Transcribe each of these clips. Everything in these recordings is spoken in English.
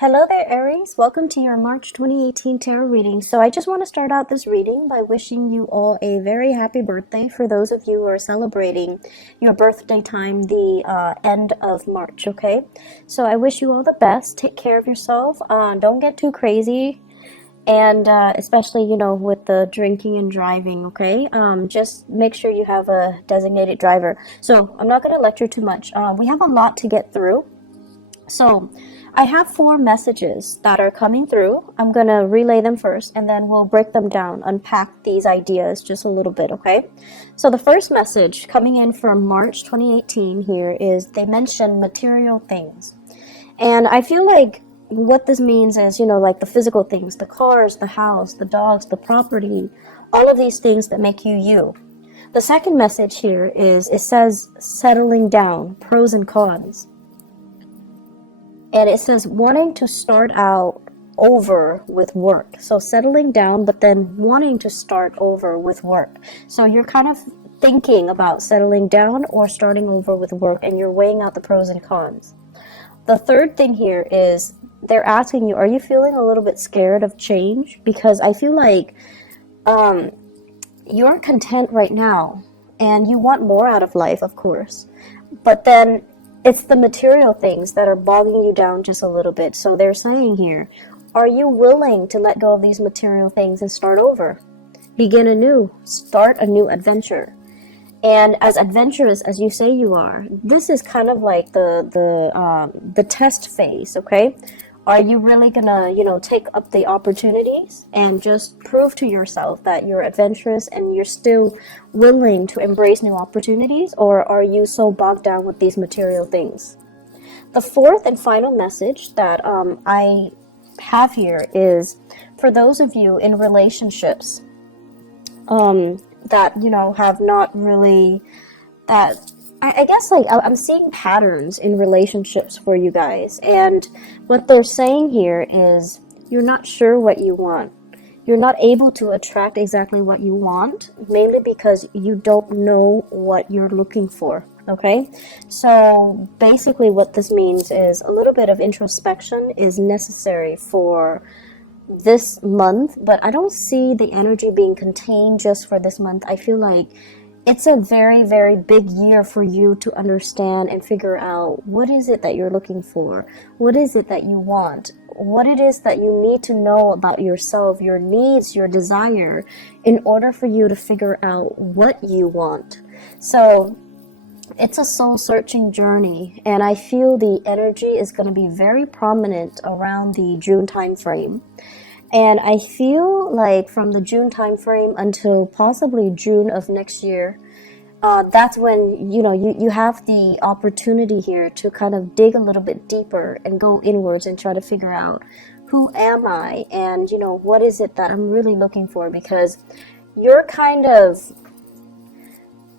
Hello there, Aries. Welcome to your March 2018 tarot reading. So I just want to start out this reading by wishing you all a very happy birthday for those of you who are celebrating your birthday time, the end of March, okay? So I wish you all the best. Take care of yourself. Don't get too crazy. And especially, with the drinking and driving, okay? Just make sure you have a designated driver. So I'm not going to lecture too much. We have a lot to get through. So I have 4 messages that are coming through. I'm going to relay them first, and then we'll break them down, unpack these ideas just a little bit, okay? So the first message coming in from March 2018 here is they mention material things. And I feel like what this means is, like the physical things, the cars, the house, the dogs, the property, all of these things that make you you. The second message here is it says settling down, pros and cons. And it says wanting to start out over with work. So settling down, but then wanting to start over with work. So you're kind of thinking about settling down or starting over with work, and you're weighing out the pros and cons. The third thing here is they're asking you, are you feeling a little bit scared of change? Because I feel like you're content right now and you want more out of life, of course. But then it's the material things that are bogging you down just a little bit. So they're saying here, are you willing to let go of these material things and start over? Begin anew. Start a new adventure. And as adventurous as you say you are, this is kind of like the test phase, okay? Are you really gonna, take up the opportunities and just prove to yourself that you're adventurous and you're still willing to embrace new opportunities, or are you so bogged down with these material things? The fourth and final message that I have here is for those of you in relationships that, have not really, that I guess like I'm seeing patterns in relationships for you guys, and what they're saying here is you're not sure what you want. You're not able to attract exactly what you want, mainly because you don't know what you're looking for, okay? So basically what this means is a little bit of introspection is necessary for this month, but I don't see the energy being contained just for this month. I feel like it's a very, very big year for you to understand and figure out what is it that you're looking for, what is it that you want, what it is that you need to know about yourself, your needs, your desire, in order for you to figure out what you want. So it's a soul-searching journey, and I feel the energy is going to be very prominent around the June time frame. And I feel like from the June time frame until possibly June of next year, that's when, you have the opportunity here to kind of dig a little bit deeper and go inwards and try to figure out who am I and, what is it that I'm really looking for, because you're kind of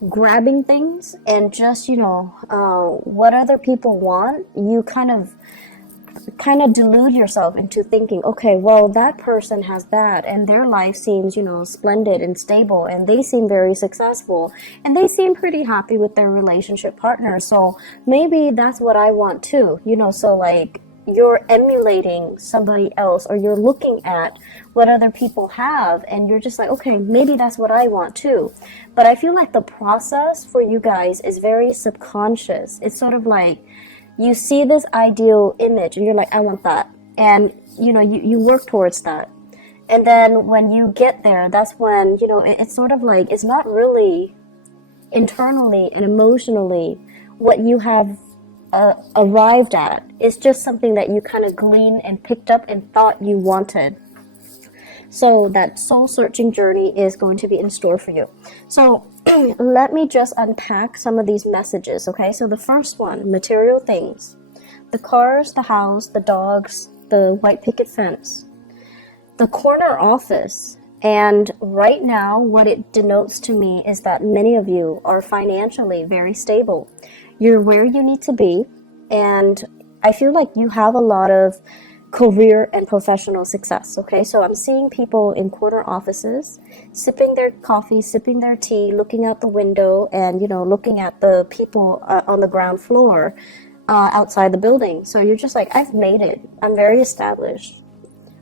grabbing things and just, what other people want, you kind of delude yourself into thinking, okay, well, that person has that and their life seems, splendid and stable, and they seem very successful and they seem pretty happy with their relationship partner, so maybe that's what I want too, so like you're emulating somebody else, or you're looking at what other people have and you're just like, okay, maybe that's what I want too. But I feel like the process for you guys is very subconscious. It's sort of like you see this ideal image and you're like, I want that. And, you work towards that. And then when you get there, that's when, it's sort of like, it's not really internally and emotionally what you have arrived at. It's just something that you kind of gleaned and picked up and thought you wanted. So that soul-searching journey is going to be in store for you. So let me just unpack some of these messages, okay? So the first one, material things. The cars, the house, the dogs, the white picket fence. The corner office. And right now, what it denotes to me is that many of you are financially very stable. You're where you need to be. And I feel like you have a lot of career and professional success, okay? So I'm seeing people in corner offices sipping their coffee, sipping their tea, looking out the window and, looking at the people on the ground floor outside the building. So you're just like, I've made it. I'm very established.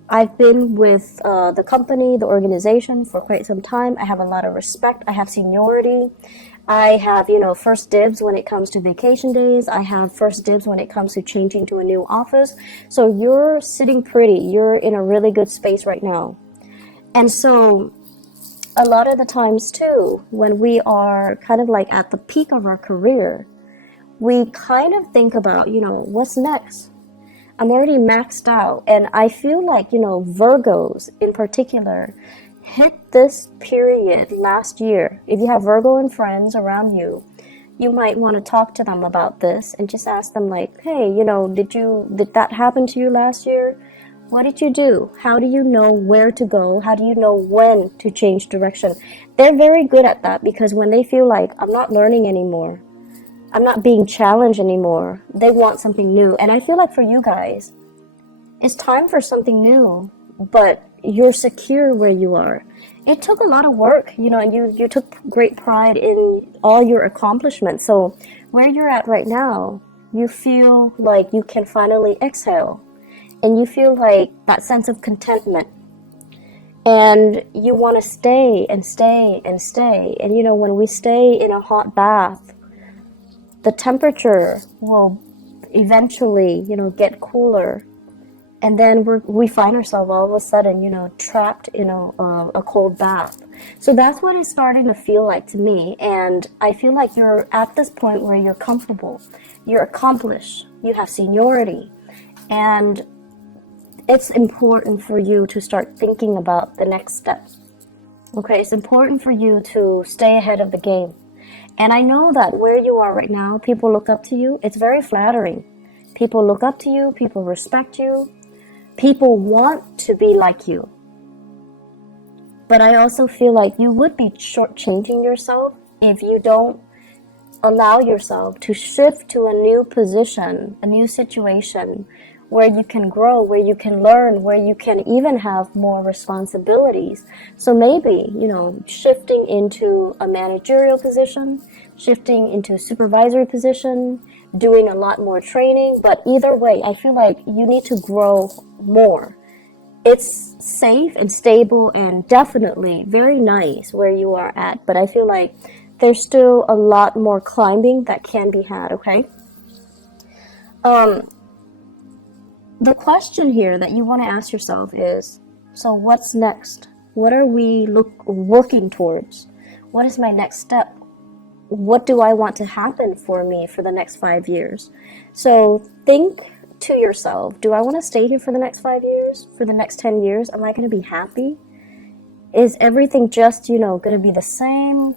I've been with the company, the organization for quite some time. I have a lot of respect. I have seniority. I have, first dibs when it comes to vacation days. I have first dibs when it comes to changing to a new office. So you're sitting pretty. You're in a really good space right now. And so a lot of the times too, when we are kind of like at the peak of our career, we kind of think about, what's next? I'm already maxed out. And I feel like, Virgos in particular hit this period last year. If you have Virgo and friends around you, you might want to talk to them about this and just ask them like, hey, did that happen to you last year? What did you do? How do you know where to go? How do you know when to change direction? They're very good at that, because when they feel like, I'm not learning anymore, I'm not being challenged anymore, they want something new. And I feel like for you guys, it's time for something new, but you're secure where you are. It took a lot of work, and you took great pride in all your accomplishments. So where you're at right now, you feel like you can finally exhale, and you feel like that sense of contentment. And you want to stay and stay and stay. And when we stay in a hot bath, the temperature will eventually, get cooler. And then we find ourselves all of a sudden, trapped in a cold bath. So that's what it's starting to feel like to me. And I feel like you're at this point where you're comfortable, you're accomplished, you have seniority. And it's important for you to start thinking about the next step. Okay, it's important for you to stay ahead of the game. And I know that where you are right now, people look up to you. It's very flattering. People look up to you, people respect you. People want to be like you. But I also feel like you would be shortchanging yourself if you don't allow yourself to shift to a new position, a new situation where you can grow, where you can learn, where you can even have more responsibilities. So maybe, shifting into a managerial position, shifting into a supervisory position, doing a lot more training. But either way, I feel like you need to grow more. It's safe and stable and definitely very nice where you are at, but I feel like there's still a lot more climbing that can be had, okay? The question here that you want to ask yourself is, so what's next? What are we working towards? What is my next step? What do I want to happen for me for the next 5 years? So think to yourself, do I want to stay here for the next 5 years? For the next 10 years? Am I going to be happy? Is everything just, going to be the same?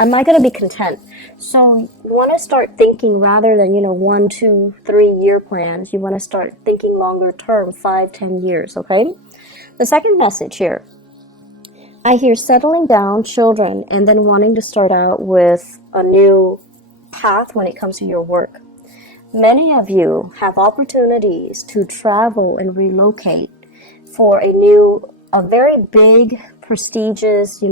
Am I going to be content? So you want to start thinking rather than, 1, 2, 3 year plans. You want to start thinking longer term, 5, 10 years, okay? The second message here, I hear settling down, children, and then wanting to start out with a new path when it comes to your work. Many of you have opportunities to travel and relocate for a very big, prestigious,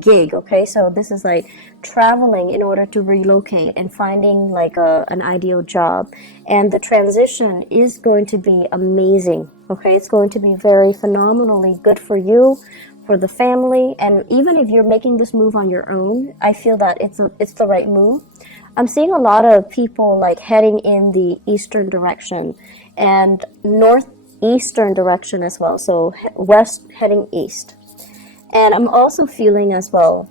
gig, okay? So this is like traveling in order to relocate and finding like an ideal job. And the transition is going to be amazing, okay? It's going to be very phenomenally good for you, for the family. And even if you're making this move on your own, I feel that it's the right move. I'm seeing a lot of people like heading in the eastern direction and northeastern direction as well. So west heading east. And I'm also feeling as well,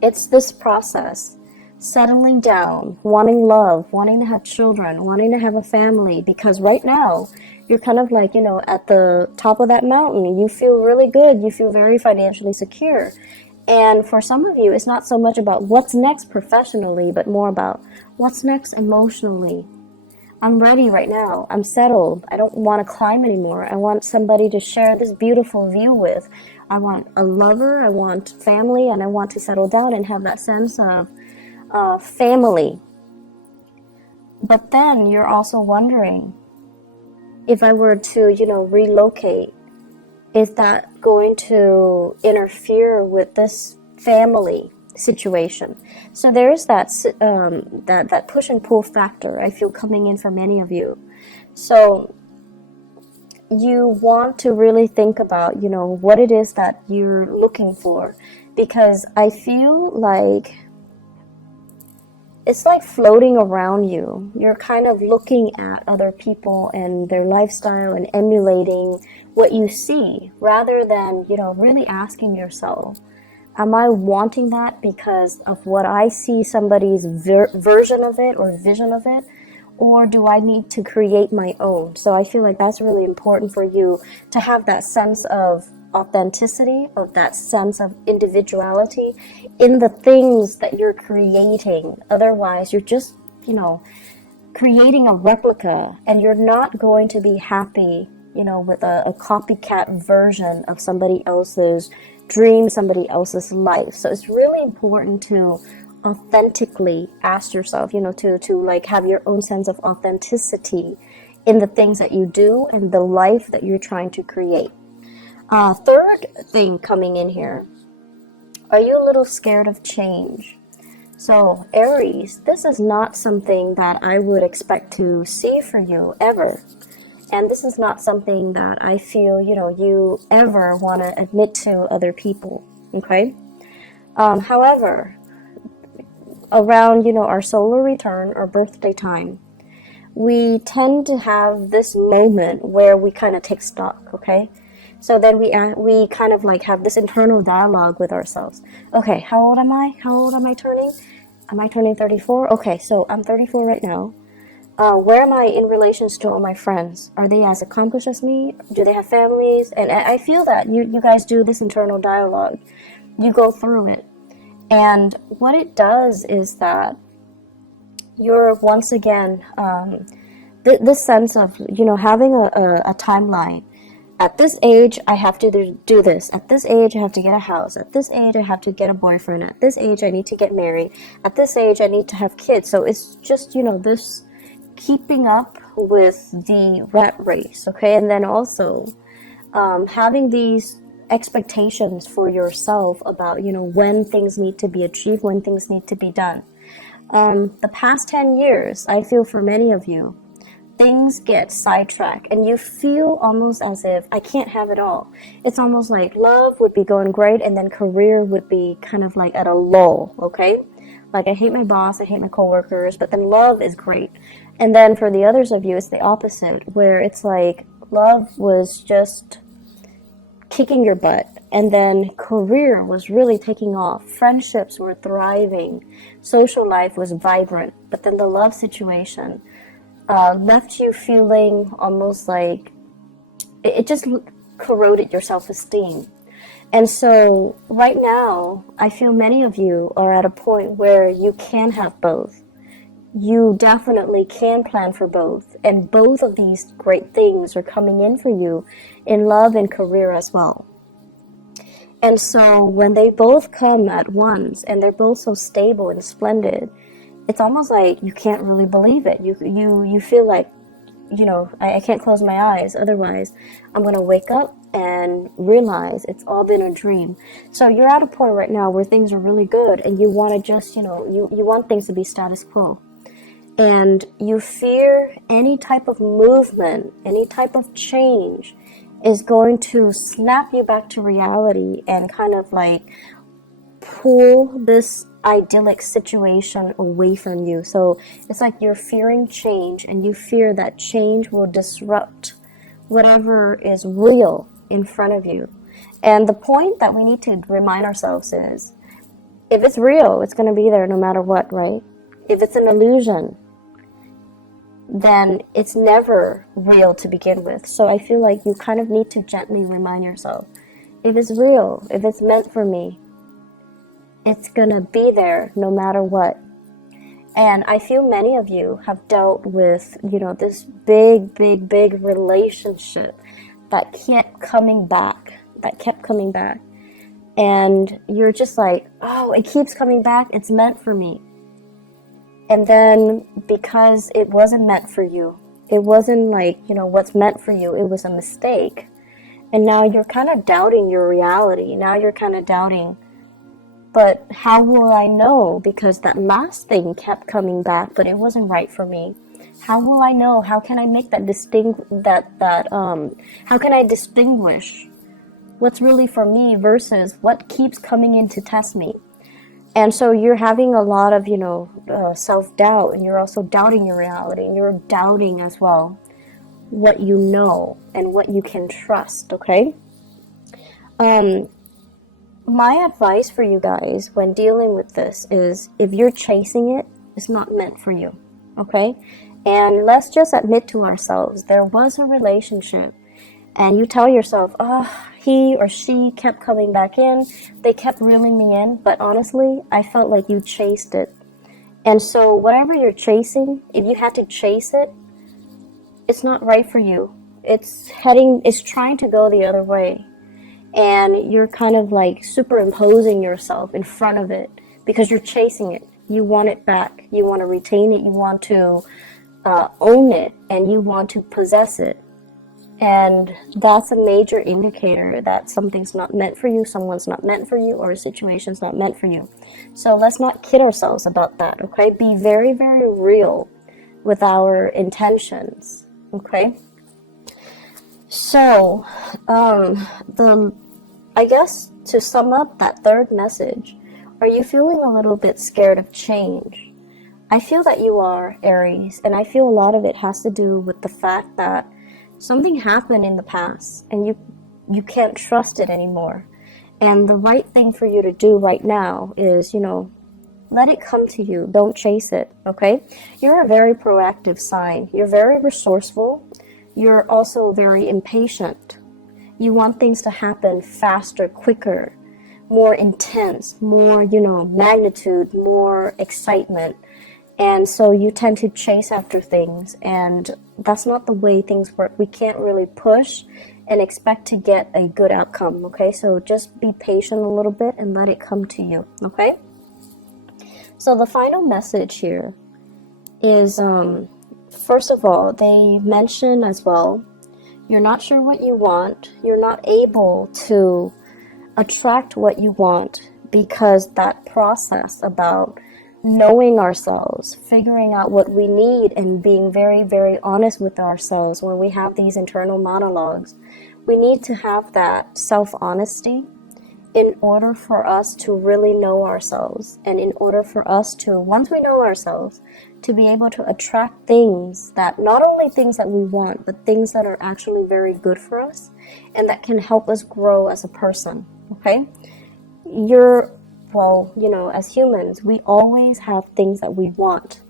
it's this process, settling down, wanting love, wanting to have children, wanting to have a family, because right now you're kind of like, at the top of that mountain. You feel really good. You feel very financially secure. And for some of you, it's not so much about what's next professionally, but more about what's next emotionally. I'm ready right now. I'm settled. I don't want to climb anymore. I want somebody to share this beautiful view with. I want a lover. I want family, and I want to settle down and have that sense of family. But then you're also wondering, if I were to, relocate, is that going to interfere with this family? situation. So there's that that push and pull factor I feel coming in for many of you. So you want to really think about, what it is that you're looking for, because I feel like it's like floating around you. You're kind of looking at other people and their lifestyle and emulating what you see, rather than, really asking yourself, am I wanting that because of what I see somebody's version of it or vision of it? Or do I need to create my own? So I feel like that's really important for you to have that sense of authenticity, of that sense of individuality in the things that you're creating. Otherwise, you're just, creating a replica, and you're not going to be happy, with a copycat version of somebody else's dream, somebody else's life. So it's really important to authentically ask yourself, to like have your own sense of authenticity in the things that you do and the life that you're trying to create. Third thing coming in here, are you a little scared of change? So Aries, this is not something that I would expect to see for you ever. And this is not something that I feel, you ever want to admit to other people, okay? However, around, our solar return or birthday time, we tend to have this moment where we kind of take stock, okay? So then we kind of like have this internal dialogue with ourselves. Okay, how old am I? How old am I turning? Am I turning 34? Okay, so I'm 34 right now. Where am I in relation to all my friends? Are they as accomplished as me? Do they have families? And I feel that you guys do this internal dialogue. You go through it. And what it does is that you're once again, this sense of, having a timeline. At this age, I have to do this. At this age, I have to get a house. At this age, I have to get a boyfriend. At this age, I need to get married. At this age, I need to have kids. So it's just, this keeping up with the rat race, okay? And then also having these expectations for yourself about, when things need to be achieved, when things need to be done. The past 10 years, I feel for many of you, things get sidetracked and you feel almost as if I can't have it all. It's almost like love would be going great and then career would be kind of like at a lull, okay? Like I hate my boss, I hate my coworkers, but then love is great. And then for the others of you, it's the opposite, where it's like love was just kicking your butt, and then career was really taking off. Friendships were thriving. Social life was vibrant, but then the love situation left you feeling almost like it just corroded your self-esteem. And so right now, I feel many of you are at a point where you can have both. You definitely can plan for both. And both of these great things are coming in for you in love and career as well. And so when they both come at once and they're both so stable and splendid, it's almost like you can't really believe it. You feel like, I can't close my eyes. Otherwise, I'm going to wake up and realize it's all been a dream. So you're at a point right now where things are really good and you want to just, you want things to be status quo. And you fear any type of movement, any type of change is going to snap you back to reality and kind of like pull this idyllic situation away from you. So it's like you're fearing change and you fear that change will disrupt whatever is real in front of you. And the point that we need to remind ourselves is, if it's real, it's going to be there no matter what, right? If it's an illusion, then it's never real to begin with. So I feel like you kind of need to gently remind yourself, if it's real, if it's meant for me, it's gonna be there no matter what. And I feel many of you have dealt with, this big relationship that kept coming back. And you're just like, oh, it keeps coming back, it's meant for me. And then because it wasn't meant for you, it wasn't like, what's meant for you, it was a mistake. And now you're kind of doubting your reality. Now you're kind of doubting, But how will I know? Because that last thing kept coming back, but it wasn't right for me. How will I know? How can I make that how can I distinguish what's really for me versus what keeps coming in to test me? And so you're having a lot of, self-doubt, and you're also doubting your reality, and you're doubting as well what you know and what you can trust, okay? My advice for you guys when dealing with this is, if you're chasing it, it's not meant for you, okay? And let's just admit to ourselves, there was a relationship, and you tell yourself, he or she kept coming back in, they kept reeling me in, but honestly, I felt like you chased it. And so whatever you're chasing, if you had to chase it, it's not right for you. It's trying to go the other way. And you're kind of like superimposing yourself in front of it because you're chasing it. You want it back. You want to retain it. You want to own it, and you want to possess it. And that's a major indicator that something's not meant for you, someone's not meant for you, or a situation's not meant for you. So let's not kid ourselves about that, okay? Be very, very real with our intentions, okay? So, I guess to sum up that third message, are you feeling a little bit scared of change? I feel that you are, Aries, and I feel a lot of it has to do with the fact that something happened in the past and you can't trust it anymore. And the right thing for you to do right now is, let it come to you. Don't chase it, okay? You're a very proactive sign. You're very resourceful. You're also very impatient. You want things to happen faster, quicker, more intense, more, magnitude, more excitement. And so you tend to chase after things, and that's not the way things work. We can't really push and expect to get a good outcome, okay? So just be patient a little bit and let it come to you, okay? So the final message here is, first of all, they mention as well, you're not sure what you want. You're not able to attract what you want because that process about knowing ourselves, figuring out what we need, and being very, very honest with ourselves when we have these internal monologues. We need to have that self-honesty in order for us to really know ourselves, and in order for us to, once we know ourselves, to be able to attract things that, not only things that we want, but things that are actually very good for us and that can help us grow as a person, okay? As humans, we always have things that we want,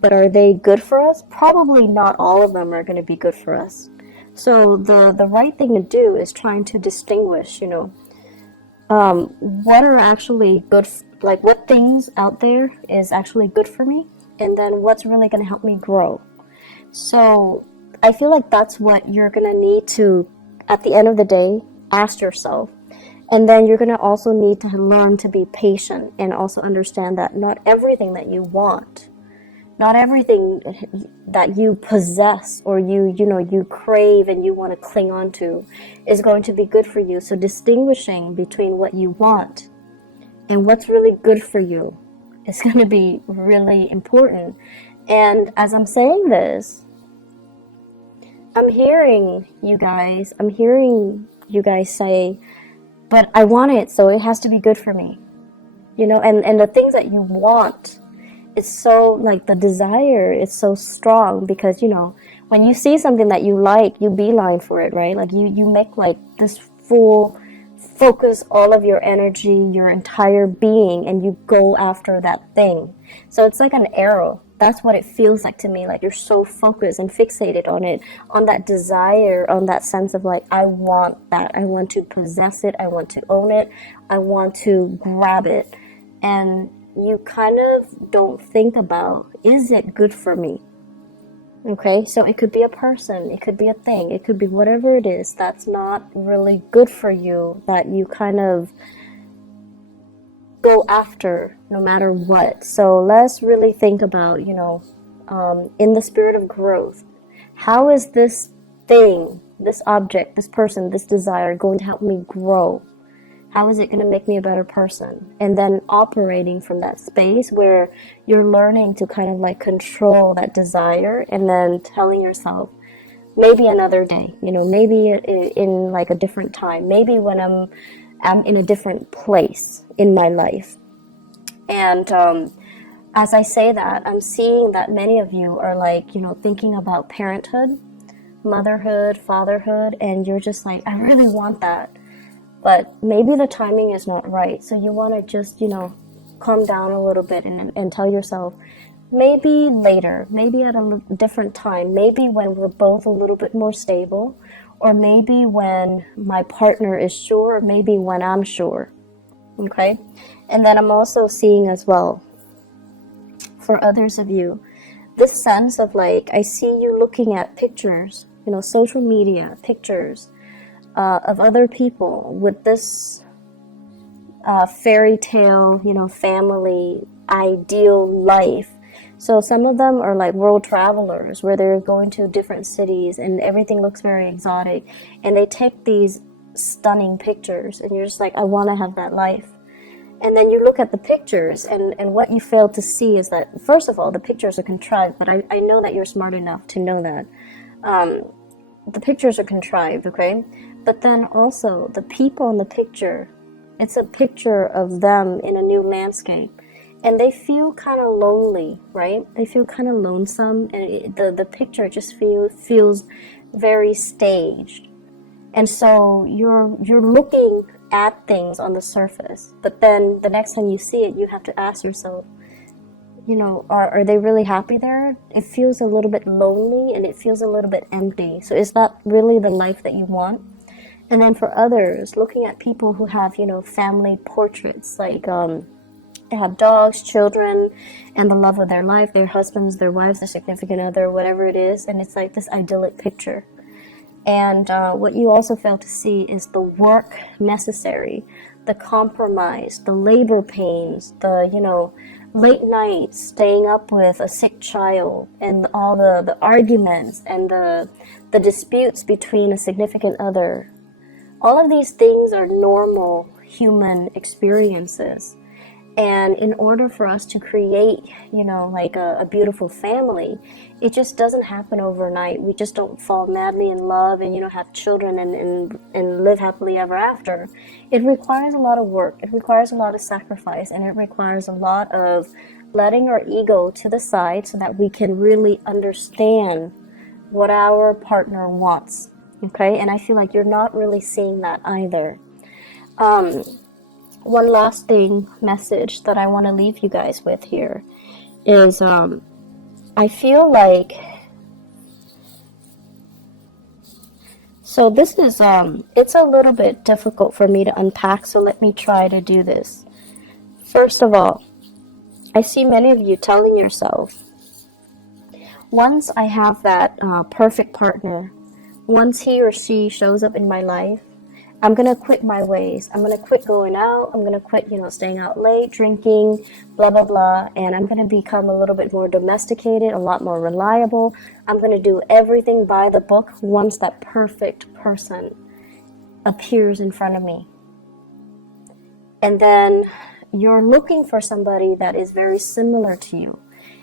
but are they good for us? Probably not all of them are going to be good for us. So the right thing to do is trying to distinguish, what are actually good, what things out there is actually good for me, and then what's really going to help me grow. So I feel like that's what you're going to need to, at the end of the day, ask yourself. And then you're going to also need to learn to be patient and also understand that not everything that you want, not everything that you possess or you crave and you want to cling on to is going to be good for you. So distinguishing between what you want and what's really good for you is going to be really important. And as I'm saying this, I'm hearing you guys say, but I want it, so it has to be good for me. And the things that you want, it's so, the desire is so strong because, when you see something that you like, you beeline for it, right? You make this full focus all of your energy, your entire being, and you go after that thing. So it's like an arrow. That's what it feels like to me. You're so focused and fixated on it, on that desire, on that sense of I want that. I want to possess it. I want to own it. I want to grab it. And you kind of don't think about, is it good for me? Okay, so it could be a person, it could be a thing, it could be whatever it is that's not really good for you, that you kind of go after no matter what. So let's really think about, in the spirit of growth, how is this thing, this object, this person, this desire going to help me grow? How is it going to make me a better person? And then operating from that space where you're learning to kind of like control that desire, and then telling yourself, maybe another day, maybe in like a different time, maybe when I'm in a different place in my life. And as I say that, I'm seeing that many of you are like, thinking about parenthood, motherhood, fatherhood, and you're just like, I really want that. But maybe the timing is not right. So you want to just, calm down a little bit and tell yourself, maybe later, maybe at a different time, maybe when we're both a little bit more stable, or maybe when my partner is sure, or maybe when I'm sure. Okay? And then I'm also seeing as well, for others of you, this sense of like, I see you looking at pictures, social media pictures of other people with this fairy tale, family, ideal life. So some of them are like world travelers where they're going to different cities and everything looks very exotic. And they take these stunning pictures and you're just like, I want to have that life. And then you look at the pictures and what you fail to see is that, first of all, the pictures are contrived, but I know that you're smart enough to know that. The pictures are contrived, okay? But then also the people in the picture, it's a picture of them in a new landscape. And they feel kind of lonely, right? They feel kind of lonesome. And the picture just feels very staged. And so you're looking at things on the surface. But then the next time you see it, you have to ask yourself, are they really happy there? It feels a little bit lonely and it feels a little bit empty. So is that really the life that you want? And then for others, looking at people who have, family portraits, like they have dogs, children, and the love of their life, their husbands, their wives, their significant other, whatever it is. And it's like this idyllic picture. And what you also fail to see is the work necessary, the compromise, the labor pains, the, late nights staying up with a sick child, and all the arguments and the disputes between a significant other. All of these things are normal human experiences. And in order for us to create, like a beautiful family, it just doesn't happen overnight. We just don't fall madly in love and, have children and live happily ever after. It requires a lot of work. It requires a lot of sacrifice. And it requires a lot of letting our ego to the side so that we can really understand what our partner wants. Okay? And I feel like you're not really seeing that either. One last message that I want to leave you guys with here is I feel like, so this is, it's a little bit difficult for me to unpack, so let me try to do this. First of all, I see many of you telling yourself, once I have that perfect partner, once he or she shows up in my life, I'm going to quit my ways. I'm going to quit going out. I'm going to quit, staying out late, drinking, blah, blah, blah. And I'm going to become a little bit more domesticated, a lot more reliable. I'm going to do everything by the book once that perfect person appears in front of me. And then you're looking for somebody that is very similar to you.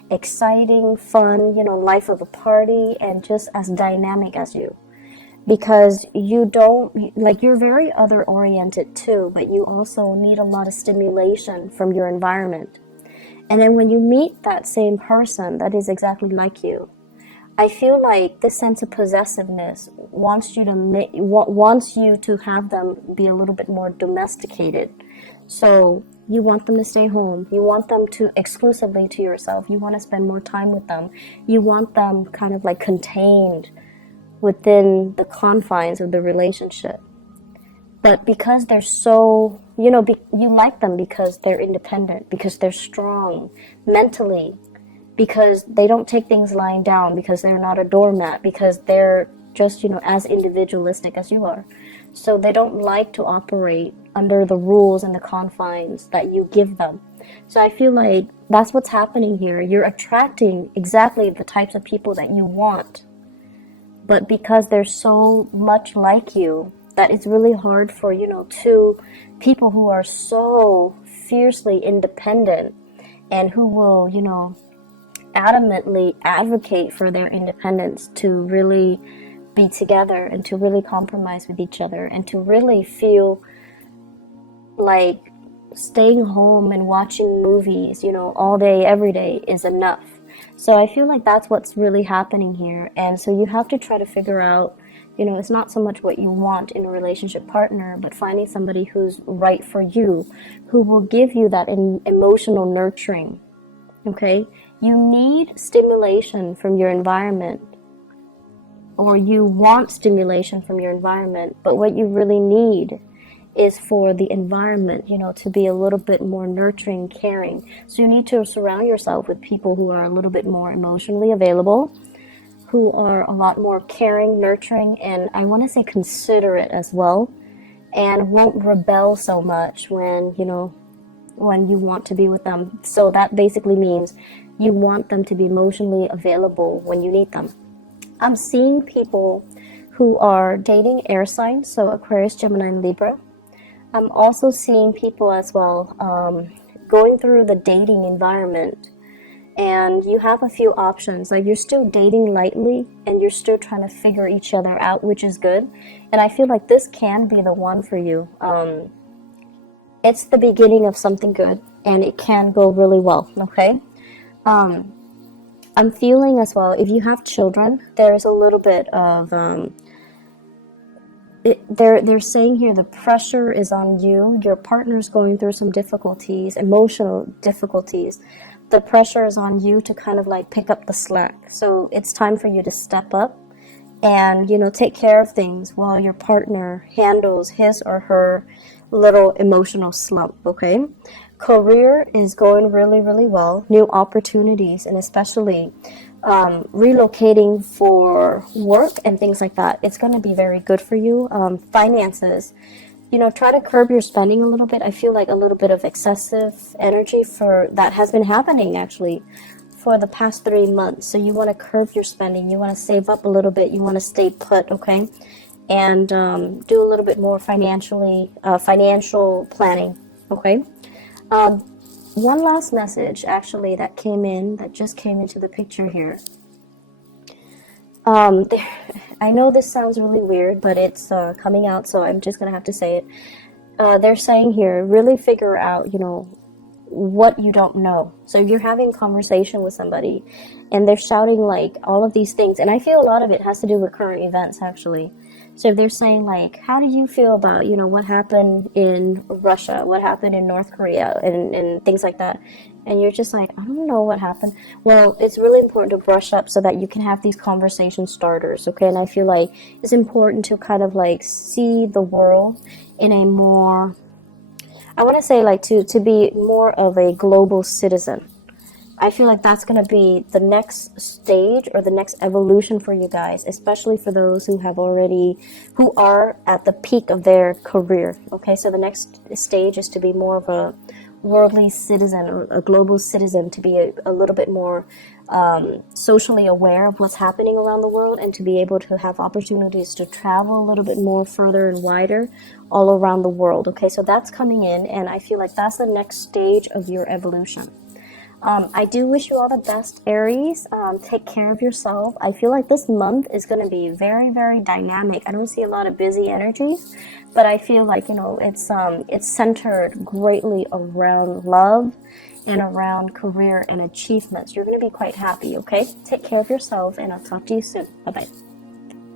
Exciting, fun, life of a party, and just as dynamic as you. Because you're very other oriented too, but you also need a lot of stimulation from your environment. And then when you meet that same person that is exactly like you, I feel like this sense of possessiveness wants you to have them be a little bit more domesticated. So you want them to stay home. You want them to exclusively to yourself. You want to spend more time with them. You want them kind of like contained within the confines of the relationship. But because they're so, you like them because they're independent, because they're strong mentally, because they don't take things lying down, because they're not a doormat, because they're just, as individualistic as you are. So they don't like to operate under the rules and the confines that you give them. So I feel like that's what's happening here. You're attracting exactly the types of people that you want. But because they're so much like you, that it's really hard for, you know, two people who are so fiercely independent and who will, you know, adamantly advocate for their independence to really be together and to really compromise with each other and to really feel like staying home and watching movies, you know, all day, every day is enough. So I feel like that's what's really happening here. And so you have to try to figure out, you know, it's not so much what you want in a relationship partner, but finding somebody who's right for you, who will give you that emotional nurturing. Okay? You need stimulation from your environment, or you want stimulation from your environment, but what you really need is for the environment, you know, to be a little bit more nurturing, caring. So you need to surround yourself with people who are a little bit more emotionally available, who are a lot more caring, nurturing, and I want to say considerate as well, and won't rebel so much when, you know, when you want to be with them. So that basically means you want them to be emotionally available when you need them. I'm seeing people who are dating air signs, so Aquarius, Gemini, and Libra. I'm also seeing people as well going through the dating environment, and you have a few options. Like, you're still dating lightly and you're still trying to figure each other out, which is good. And I feel like this can be the one for you. It's the beginning of something good, and it can go really well, okay? I'm feeling as well, if you have children, there's a little bit of, they're saying here the pressure is on you. Your partner's going through some difficulties, emotional difficulties. The pressure is on you to kind of like pick up the slack. So it's time for you to step up and, you know, take care of things while your partner handles his or her little emotional slump, okay? Career is going really, really well. New opportunities, and especially relocating for work and things like that. It's going to be very good for you. Finances, you know, try to curb your spending a little bit. I feel like a little bit of excessive energy for that has been happening actually for the past 3 months. So you want to curb your spending. You want to save up a little bit. You want to stay put, okay? And do a little bit more financial planning, okay? One last message actually that just came into the picture here. I know this sounds really weird, but it's coming out, so I'm just gonna have to say it. They're saying here, really figure out, you know, what you don't know. So if you're having a conversation with somebody and they're shouting like all of these things, and I feel a lot of it has to do with current events actually. So if they're saying like, how do you feel about, you know, what happened in Russia, what happened in North Korea, and things like that, and you're just like, I don't know what happened. Well, it's really important to brush up so that you can have these conversation starters, okay? And I feel like it's important to kind of like see the world in a more, I want to say like to be more of a global citizen. I feel like that's going to be the next stage or the next evolution for you guys, especially for those who are at the peak of their career. Okay, so the next stage is to be more of a worldly citizen or a global citizen, to be a little bit more socially aware of what's happening around the world, and to be able to have opportunities to travel a little bit more further and wider all around the world. Okay, so that's coming in, and I feel like that's the next stage of your evolution. I do wish you all the best, Aries. Take care of yourself. I feel like this month is going to be very, very dynamic. I don't see a lot of busy energies, but I feel like, you know, it's centered greatly around love and around career and achievements. You're going to be quite happy, okay? Take care of yourself, and I'll talk to you soon. Bye-bye.